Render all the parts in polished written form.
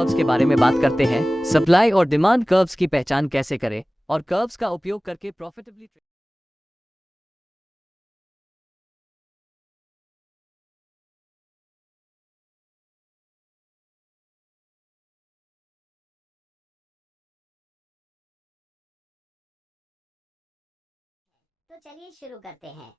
Curves के बारे में बात करते हैं। सप्लाई और डिमांड कर्व्स की पहचान कैसे करें और कर्व्स का उपयोग करके प्रॉफिटेबली तो चलिए शुरू करते हैं।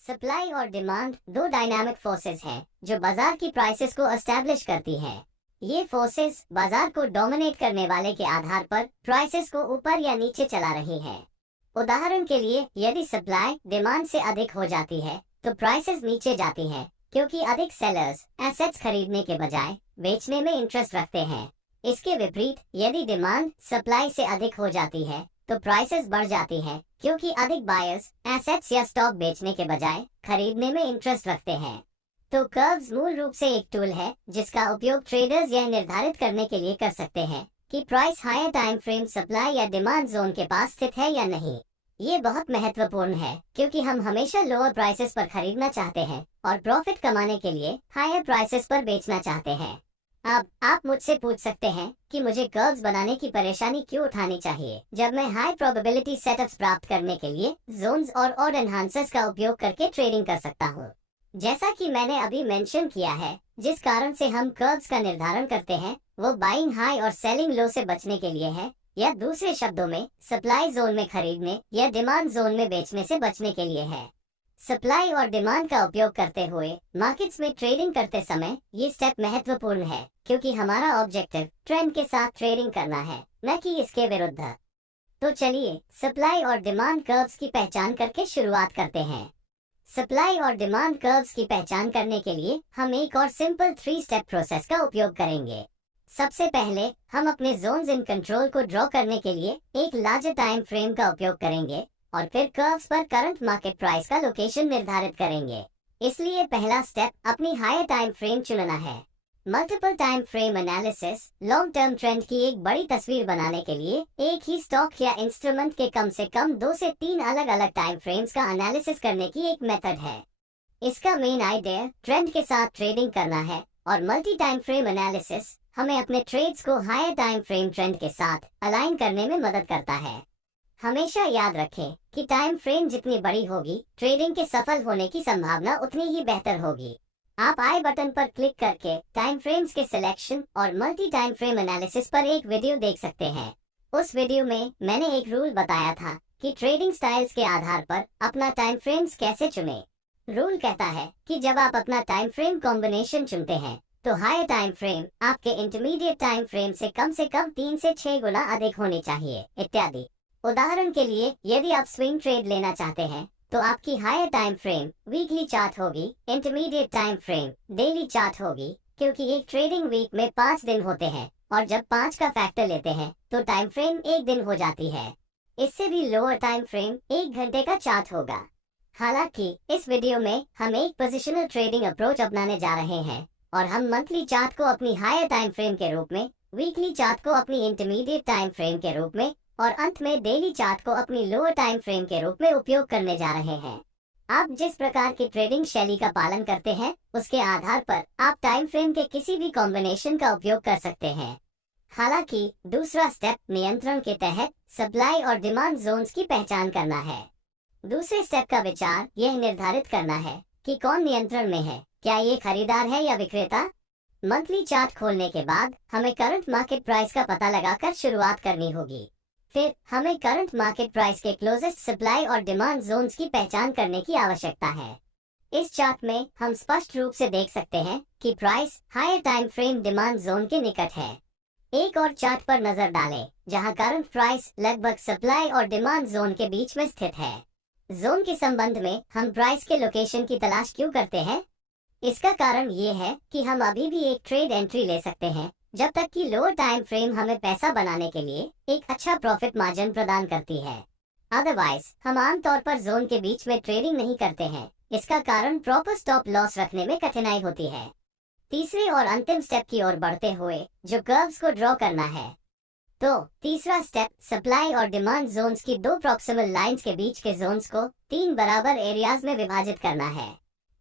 सप्लाई और डिमांड दो डायनामिक फोर्सेस हैं जो बाजार की प्राइसेस को एस्टैब्लिश करती हैं। ये फोर्सेस बाजार को डोमिनेट करने वाले के आधार पर प्राइसेस को ऊपर या नीचे चला रही हैं। उदाहरण के लिए, यदि सप्लाई डिमांड से अधिक हो जाती है तो प्राइसेस नीचे जाती हैं, क्योंकि अधिक सेलर्स एसेट्स खरीदने के बजाय बेचने में इंटरेस्ट रखते हैं। इसके विपरीत, यदि डिमांड सप्लाई से अधिक हो जाती है तो प्राइसेस बढ़ जाती हैं, क्योंकि अधिक बायर्स एसेट्स या स्टॉक बेचने के बजाय खरीदने में इंटरेस्ट रखते हैं। तो कर्व्स मूल रूप से एक टूल है जिसका उपयोग ट्रेडर्स यह निर्धारित करने के लिए कर सकते हैं कि price higher time frame supply या डिमांड जोन के पास स्थित है या नहीं। ये बहुत महत्वपूर्ण है क्योंकि हम हमेशा लोअर प्राइसेस पर खरीदना चाहते हैं और प्रॉफिट कमाने के लिए हायर प्राइसेस पर बेचना चाहते हैं। अब आप मुझसे पूछ सकते हैं कि मुझे कर्व्स बनाने की परेशानी क्यों उठानी चाहिए जब मैं हाई प्रोबेबिलिटी सेटअप्स प्राप्त करने के लिए जोन्स और ऑड एनहांसर्स का उपयोग करके ट्रेडिंग कर सकता हूँ। जैसा कि मैंने अभी मेंशन किया है, जिस कारण से हम कर्व्स का निर्धारण करते हैं वो बाइंग हाई और सेलिंग लो से बचने के लिए है, या दूसरे शब्दों में सप्लाई जोन में खरीदने या डिमांड जोन में बेचने से बचने के लिए है। सप्लाई और डिमांड का उपयोग करते हुए मार्केट्स में ट्रेडिंग करते समय ये स्टेप महत्वपूर्ण है, क्योंकि हमारा ऑब्जेक्टिव ट्रेंड के साथ ट्रेडिंग करना है, न कि इसके विरुद्ध। तो चलिए सप्लाई और डिमांड कर्व्स की पहचान करके शुरुआत करते हैं। सप्लाई और डिमांड कर्व्स की पहचान करने के लिए हम एक और सिंपल 3 स्टेप प्रोसेस का उपयोग करेंगे। सबसे पहले हम अपने जोन्स इन कंट्रोल को ड्रॉ करने के लिए एक लार्जर टाइम फ्रेम का उपयोग करेंगे और फिर कर्व्स पर करंट मार्केट प्राइस का लोकेशन निर्धारित करेंगे। इसलिए पहला स्टेप अपनी हायर टाइम फ्रेम चुनना है। Multiple time frame analysis long term trend की एक बड़ी तस्वीर बनाने के लिए एक ही स्टॉक या इंस्ट्रूमेंट के कम से कम 2 से 3 अलग अलग टाइम फ्रेम्स का एनालिसिस करने की एक मेथड है। इसका मेन आइडिया ट्रेंड के साथ ट्रेडिंग करना है, और मल्टी टाइम फ्रेम एनालिसिस हमें अपने ट्रेड्स को हायर टाइम फ्रेम ट्रेंड के साथ अलाइन करने में मदद करता है। हमेशा याद रखें कि टाइम फ्रेम जितनी बड़ी होगी, ट्रेडिंग के सफल होने की संभावना उतनी ही बेहतर होगी। आप आई बटन पर क्लिक करके टाइम फ्रेम्स के सिलेक्शन और मल्टी टाइम फ्रेम एनालिसिस पर एक वीडियो देख सकते हैं। उस वीडियो में मैंने एक रूल बताया था कि ट्रेडिंग स्टाइल्स के आधार पर अपना टाइम फ्रेम्स कैसे चुनें। रूल कहता है कि जब आप अपना टाइम फ्रेम कॉम्बिनेशन चुनते हैं तो हायर टाइम फ्रेम आपके इंटरमीडिएट टाइम फ्रेम से कम 3 से 6 गुना अधिक होनी चाहिए, इत्यादि। उदाहरण के लिए, यदि आप स्विंग ट्रेड लेना चाहते हैं तो आपकी higher time frame weekly chart होगी, intermediate time frame daily chart होगी, क्योंकि एक ट्रेडिंग वीक में 5 दिन होते हैं और जब 5 का फैक्टर लेते हैं तो टाइम फ्रेम 1 दिन हो जाती है। इससे भी लोअर टाइम फ्रेम 1 घंटे का चार्ट होगा। हालांकि इस वीडियो में हम एक पोजिशनल ट्रेडिंग अप्रोच अपनाने जा रहे हैं और हम मंथली चार्ट को अपनी हायर टाइम फ्रेम के रूप में, वीकली चार्ट को अपनी इंटरमीडिएट टाइम फ्रेम के रूप में और अंत में डेली चार्ट को अपनी लोअर टाइम फ्रेम के रूप में उपयोग करने जा रहे हैं। आप जिस प्रकार की ट्रेडिंग शैली का पालन करते हैं उसके आधार पर आप टाइम फ्रेम के किसी भी कॉम्बिनेशन का उपयोग कर सकते हैं। हालांकि दूसरा स्टेप नियंत्रण के तहत सप्लाई और डिमांड जोन्स की पहचान करना है। दूसरे स्टेप का विचार यह निर्धारित करना है कि कौन नियंत्रण में है, क्या ये खरीदार है या विक्रेता। मंथली चार्ट खोलने के बाद हमें करंट मार्केट प्राइस का पता लगाकर शुरुआत करनी होगी। फिर हमें करंट मार्केट प्राइस के क्लोजेस्ट सप्लाई और डिमांड जोन्स की पहचान करने की आवश्यकता है। इस चार्ट में हम स्पष्ट रूप से देख सकते हैं कि price higher time frame demand zone के निकट है। एक और चार्ट पर नजर डालें जहां करंट प्राइस लगभग सप्लाई और डिमांड जोन के बीच में स्थित है। जोन के संबंध में हम प्राइस के लोकेशन की तलाश क्यों करते हैं? इसका कारण ये है कि हम अभी भी एक ट्रेड एंट्री ले सकते हैं जब तक कि लोअर टाइम फ्रेम हमें पैसा बनाने के लिए एक अच्छा प्रॉफिट मार्जिन प्रदान करती है। अदरवाइज हम आमतौर पर जोन के बीच में ट्रेडिंग नहीं करते हैं। इसका कारण प्रॉपर स्टॉप लॉस रखने में कठिनाई होती है। तीसरे और अंतिम स्टेप की ओर बढ़ते हुए जो कर्व्स को ड्रॉ करना है, तो तीसरा स्टेप सप्लाई और डिमांड जोन्स की 2 प्रॉक्सिमल लाइंस के बीच के जोन्स को 3 बराबर एरियाज में विभाजित करना है।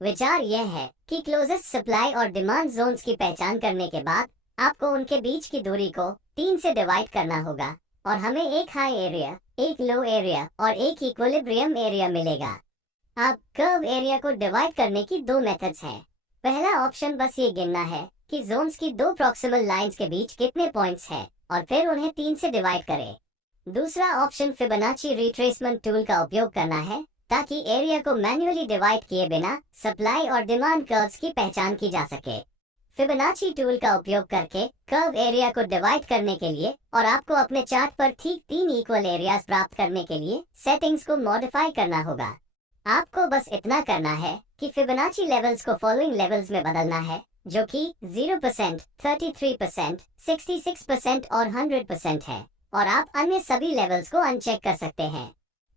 विचार यह है कि क्लोजेस्ट सप्लाई और डिमांड जोन्स की पहचान करने के बाद आपको उनके बीच की दूरी को 3 से डिवाइड करना होगा और हमें एक हाई एरिया, एक लो एरिया और एक इक्विलिब्रियम एरिया मिलेगा। अब कर्व एरिया को डिवाइड करने की दो मेथड्स हैं। पहला ऑप्शन बस ये गिनना है कि जोन्स की दो प्रॉक्सिमल लाइंस के बीच कितने पॉइंट्स हैं और फिर उन्हें 3 से डिवाइड करें। दूसरा ऑप्शन फिबोनाची रिट्रेसमेंट टूल का उपयोग करना है ताकि एरिया को मैन्युअली डिवाइड किए बिना सप्लाई और डिमांड कर्व्स की पहचान की जा सके। फिबोनाची टूल का उपयोग करके कर्व एरिया को डिवाइड करने के लिए और आपको अपने चार्ट पर ठीक 3 इक्वल एरियाज प्राप्त करने के लिए सेटिंग्स को मॉडिफाई करना होगा। आपको बस इतना करना है कि फिबोनाची लेवल्स को फॉलोइंग लेवल्स में बदलना है, जो कि 0%, 33%, 66% और 100% है, और आप अन्य सभी लेवल्स को अनचेक कर सकते हैं।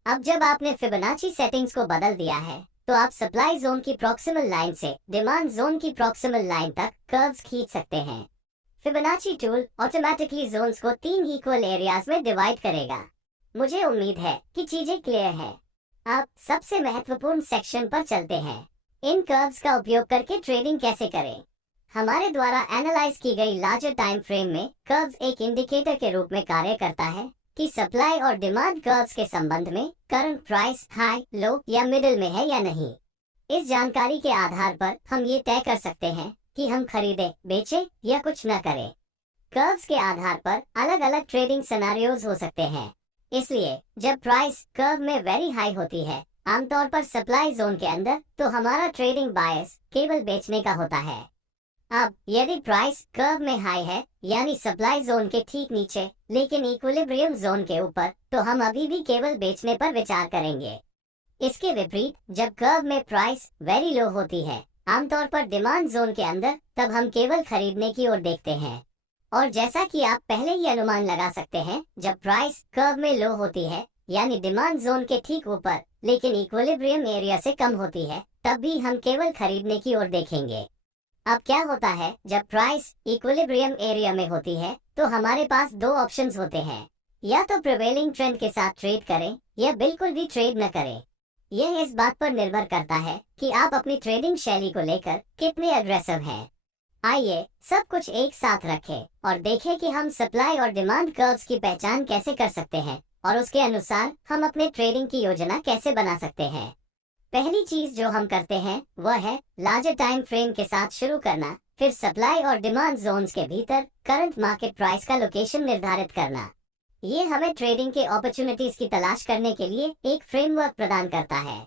अब जब आपने फिबोनाची सेटिंग्स को बदल दिया है तो आप सप्लाई जोन की प्रॉक्सिमल लाइन से डिमांड जोन की प्रॉक्सिमल लाइन तक कर्व्स खींच सकते हैं। फिबोनाची टूल ऑटोमेटिकली जोन्स को 3 इक्वल एरियाज में डिवाइड करेगा। मुझे उम्मीद है कि चीजें क्लियर है। अब सबसे महत्वपूर्ण सेक्शन पर चलते हैं। इन कर्व्स का उपयोग करके ट्रेडिंग कैसे करें। हमारे द्वारा एनालाइज की गई लार्जर टाइम फ्रेम में कर्व्स एक इंडिकेटर के रूप में कार्य करता है कि सप्लाई और डिमांड कर्व्स के संबंध में करंट प्राइस हाई, लो या मिडिल में है या नहीं। इस जानकारी के आधार पर हम ये तय कर सकते हैं कि हम खरीदें, बेचें या कुछ न करें। कर्व्स के आधार पर अलग अलग ट्रेडिंग सिनेरियोज हो सकते हैं। इसलिए जब प्राइस कर्व में वेरी हाई होती है, आमतौर पर सप्लाई जोन के अंदर, तो हमारा ट्रेडिंग बायस केवल बेचने का होता है। अब यदि प्राइस कर्व में हाई है, यानी सप्लाई जोन के ठीक नीचे लेकिन इक्विलिब्रियम जोन के ऊपर, तो हम अभी भी केवल बेचने पर विचार करेंगे। इसके विपरीत जब कर्व में प्राइस वेरी लो होती है, आमतौर पर डिमांड जोन के अंदर, तब हम केवल खरीदने की ओर देखते हैं। और जैसा कि आप पहले ही अनुमान लगा सकते हैं, जब प्राइस कर्व में लो होती है, यानी डिमांड जोन के ठीक ऊपर लेकिन इक्विलिब्रियम एरिया से कम होती है, तब भी हम केवल खरीदने की ओर देखेंगे। अब क्या होता है जब प्राइस इक्विलिब्रियम एरिया में होती है, तो हमारे पास दो ऑप्शंस होते हैं। या तो प्रिवेलिंग ट्रेंड के साथ ट्रेड करें या बिल्कुल भी ट्रेड न करें। यह इस बात पर निर्भर करता है कि आप अपनी ट्रेडिंग शैली को लेकर कितने अग्रेसिव हैं। आइए सब कुछ एक साथ रखें और देखें कि हम सप्लाई और डिमांड कर्व्स की पहचान कैसे कर सकते हैं और उसके अनुसार हम अपने ट्रेडिंग की योजना कैसे बना सकते हैं। पहली चीज जो हम करते हैं वह है लार्जर टाइम फ्रेम के साथ शुरू करना, फिर सप्लाई और डिमांड जोन्स के भीतर करंट मार्केट प्राइस का लोकेशन निर्धारित करना। ये हमें ट्रेडिंग के अपॉर्चुनिटीज की तलाश करने के लिए एक फ्रेमवर्क प्रदान करता है।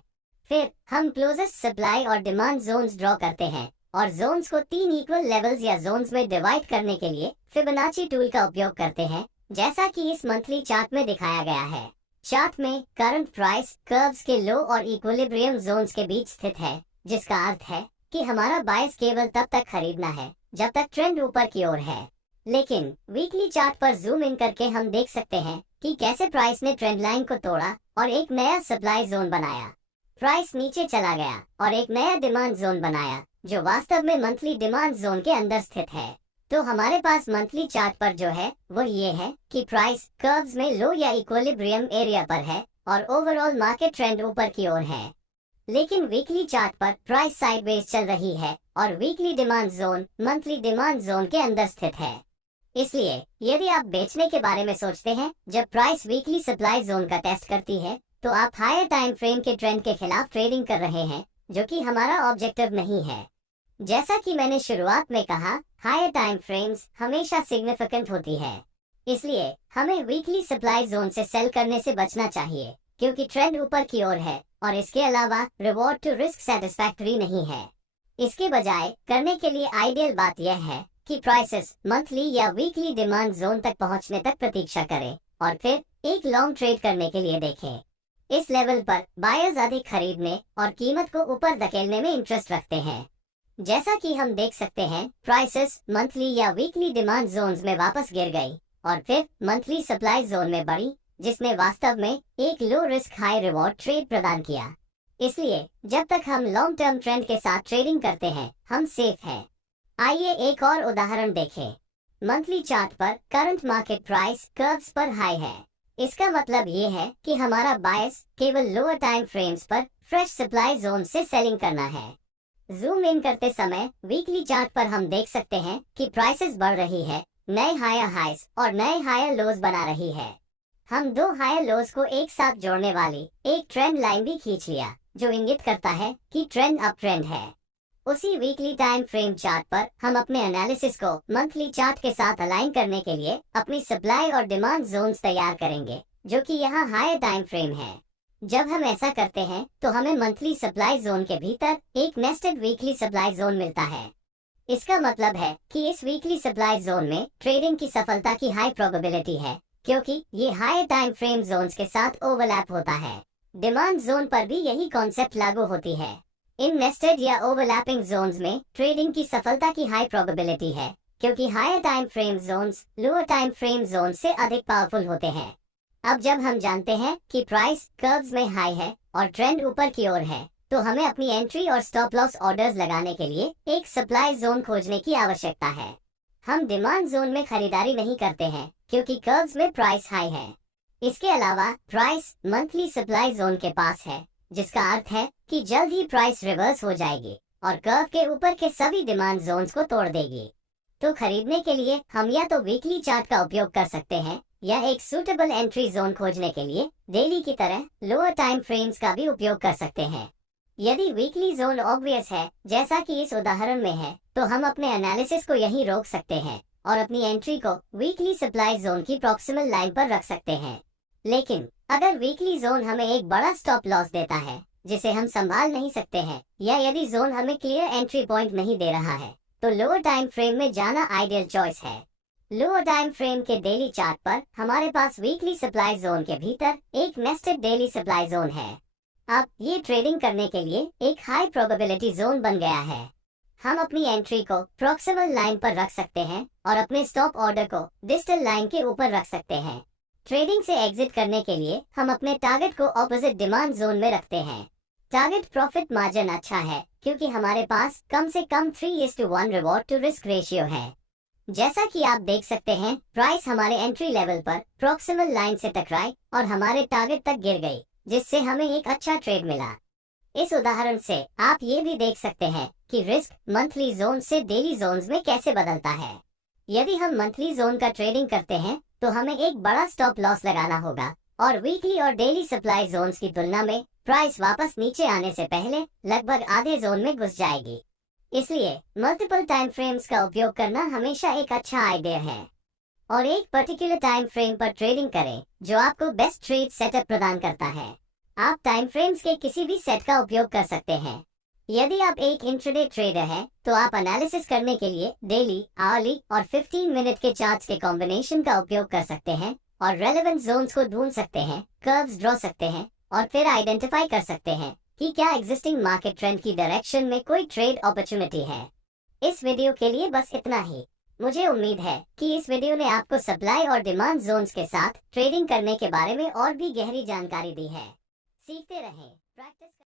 फिर हम क्लोजेस्ट सप्लाई और डिमांड जोन्स ड्रॉ करते हैं और जोन्स को 3 इक्वल लेवल्स या जोन्स में डिवाइड करने के लिए फिबोनाची टूल का उपयोग करते हैं, जैसा कि इस मंथली चार्ट में दिखाया गया है। चार्ट में करंट प्राइस कर्व्स के लो और इक्विलिब्रियम जोन्स के बीच स्थित है, जिसका अर्थ है कि हमारा बायस केवल तब तक खरीदना है जब तक ट्रेंड ऊपर की ओर है। लेकिन वीकली चार्ट पर जूम इन करके हम देख सकते हैं कि कैसे प्राइस ने ट्रेंड लाइन को तोड़ा और एक नया सप्लाई जोन बनाया। प्राइस नीचे चला गया और एक नया डिमांड जोन बनाया, जो वास्तव में मंथली डिमांड जोन के अंदर स्थित है। तो हमारे पास मंथली चार्ट पर जो है वो ये है कि प्राइस कर्व्स में लो या इक्विलिब्रियम एरिया पर है और ओवरऑल मार्केट ट्रेंड ऊपर की ओर है। लेकिन वीकली चार्ट पर प्राइस साइडवेज चल रही है और weekly demand zone monthly demand zone के अंदर स्थित है। इसलिए यदि आप बेचने के बारे में सोचते हैं जब प्राइस वीकली सप्लाई जोन का टेस्ट करती है, तो आप हायर टाइम फ्रेम के ट्रेंड के खिलाफ ट्रेडिंग कर रहे हैं, जो कि हमारा ऑब्जेक्टिव नहीं है। जैसा कि मैंने शुरुआत में कहा, हायर टाइम फ्रेम्स हमेशा सिग्निफिकेंट होती है। इसलिए हमें वीकली सप्लाई जोन से सेल करने से बचना चाहिए, क्योंकि ट्रेंड ऊपर की ओर है और इसके अलावा रिवॉर्ड टू रिस्क सेटिस्फैक्टरी नहीं है। इसके बजाय करने के लिए आइडियल बात यह है कि प्राइसेस मंथली या वीकली डिमांड जोन तक पहुंचने तक प्रतीक्षा करें और फिर एक लॉन्ग ट्रेड करने के लिए देखें। इस लेवल पर बायर्स अधिक खरीदने और कीमत को ऊपर धकेलने में इंटरेस्ट रखते हैं। जैसा कि हम देख सकते हैं, प्राइसेस मंथली या वीकली डिमांड जोन्स में वापस गिर गई और फिर मंथली सप्लाई जोन में बढ़ी, जिसने वास्तव में एक low risk high reward trade प्रदान किया। इसलिए जब तक हम लॉन्ग टर्म ट्रेंड के साथ ट्रेडिंग करते हैं, हम सेफ हैं। आइए एक और उदाहरण देखें। मंथली चार्ट पर करंट मार्केट प्राइस कर्व्स पर हाई है। इसका मतलब ये है कि हमारा बायस केवल लोअर टाइम फ्रेम्स पर फ्रेश सप्लाई जोन से सेलिंग करना है। जूम इन करते समय वीकली चार्ट पर हम देख सकते हैं कि प्राइसेस बढ़ रही है, नए हायर हाइज और नए हायर लोज बना रही है। हम दो हायर लोज को एक साथ जोड़ने वाली एक ट्रेंड लाइन भी खींच लिया, जो इंगित करता है कि ट्रेंड अप ट्रेंड है। उसी वीकली टाइम फ्रेम चार्ट पर हम अपने एनालिसिस को मंथली चार्ट के साथ अलाइन करने के लिए अपनी सप्लाई और डिमांड जोन्स तैयार करेंगे, जो कि यहाँ हायर टाइम फ्रेम है। जब हम ऐसा करते हैं तो हमें मंथली सप्लाई जोन के भीतर एक नेस्टेड वीकली सप्लाई जोन मिलता है। इसका मतलब है कि इस वीकली सप्लाई जोन में ट्रेडिंग की सफलता की हाई प्रोबेबिलिटी है, क्योंकि ये हायर टाइम फ्रेम जोन्स के साथ ओवरलैप होता है। डिमांड जोन पर भी यही कॉन्सेप्ट लागू होती है। इन नेस्टेड या ओवरलैपिंग जोन्स में ट्रेडिंग की सफलता की हाई प्रोबेबिलिटी है, क्योंकि higher time frame zones lower time frame zone से अधिक पावरफुल होते हैं। अब जब हम जानते हैं कि प्राइस कर्व्स में हाई है और ट्रेंड ऊपर की ओर है, तो हमें अपनी एंट्री और स्टॉप लॉस ऑर्डर्स लगाने के लिए एक सप्लाई जोन खोजने की आवश्यकता है। हम डिमांड जोन में खरीदारी नहीं करते हैं, क्योंकि कर्व्स में प्राइस हाई है। इसके अलावा प्राइस मंथली सप्लाई जोन के पास है, जिसका अर्थ है कि जल्द ही प्राइस रिवर्स हो जाएगी और कर्व के ऊपर के सभी डिमांड जोन्स को तोड़ देगी। तो खरीदने के लिए हम या तो वीकली चार्ट का उपयोग कर सकते हैं, या एक सूटेबल एंट्री जोन खोजने के लिए डेली की तरह लोअर टाइम फ्रेम्स का भी उपयोग कर सकते हैं। यदि वीकली जोन ऑब्वियस है, जैसा कि इस उदाहरण में है, तो हम अपने एनालिसिस को यहीं रोक सकते हैं और अपनी एंट्री को वीकली सप्लाई जोन की प्रॉक्सिमल लाइन पर रख सकते हैं। लेकिन अगर वीकली जोन हमें एक बड़ा स्टॉप लॉस देता है जिसे हम संभाल नहीं सकते हैं, या यदि जोन हमें क्लियर एंट्री पॉइंट नहीं दे रहा है, तो लोअर टाइम फ्रेम में जाना आइडियल चॉइस है। लोअर टाइम फ्रेम के डेली चार्ट पर हमारे पास वीकली सप्लाई जोन के भीतर एक नेस्टेड डेली सप्लाई जोन है। अब ये ट्रेडिंग करने के लिए एक हाई प्रोबेबिलिटी जोन बन गया है। हम अपनी एंट्री को प्रॉक्सिमल लाइन पर रख सकते हैं और अपने स्टॉप ऑर्डर को डिस्टल लाइन के ऊपर रख सकते हैं। ट्रेडिंग से एग्जिट करने के लिए हम अपने टारगेट को ऑपोजिट डिमांड जोन में रखते हैं। टारगेट प्रॉफिट मार्जिन अच्छा है, क्योंकि हमारे पास कम से कम 3:1 रिवॉर्ड टू रिस्क रेशियो है। जैसा कि आप देख सकते हैं, प्राइस हमारे एंट्री लेवल पर प्रॉक्सिमल लाइन से टकराई और हमारे टारगेट तक गिर गई, जिससे हमें एक अच्छा ट्रेड मिला। इस उदाहरण से आप ये भी देख सकते हैं कि रिस्क मंथली जोन से डेली जोन्स में कैसे बदलता है। यदि हम मंथली जोन का ट्रेडिंग करते हैं, तो हमें एक बड़ा स्टॉप लॉस लगाना होगा और वीकली और डेली सप्लाई जोन्स की तुलना में प्राइस वापस नीचे आने से पहले लगभग आधे जोन में घुस जाएगी। इसलिए मल्टीपल टाइम फ्रेम्स का उपयोग करना हमेशा एक अच्छा आइडिया है, और एक पर्टिकुलर टाइम फ्रेम पर ट्रेडिंग करें जो आपको बेस्ट ट्रेड सेटअप प्रदान करता है। आप टाइम फ्रेम्स के किसी भी सेट का उपयोग कर सकते हैं। यदि आप एक इंट्राडे ट्रेडर हैं, तो आप एनालिसिस करने के लिए डेली, आवरली और 15 मिनट के चार्ट्स के कॉम्बिनेशन का उपयोग कर सकते हैं और रेलेवेंट जोन्स को ढूंढ सकते हैं, कर्व्स ड्रॉ सकते हैं और फिर आइडेंटिफाई कर सकते हैं कि क्या एग्जिस्टिंग मार्केट ट्रेंड की डायरेक्शन में कोई ट्रेड अपॉर्चुनिटी है। इस वीडियो के लिए बस इतना ही। मुझे उम्मीद है कि इस वीडियो ने आपको सप्लाई और डिमांड जोन्स के साथ ट्रेडिंग करने के बारे में और भी गहरी जानकारी दी है। सीखते रहें, प्रैक्टिस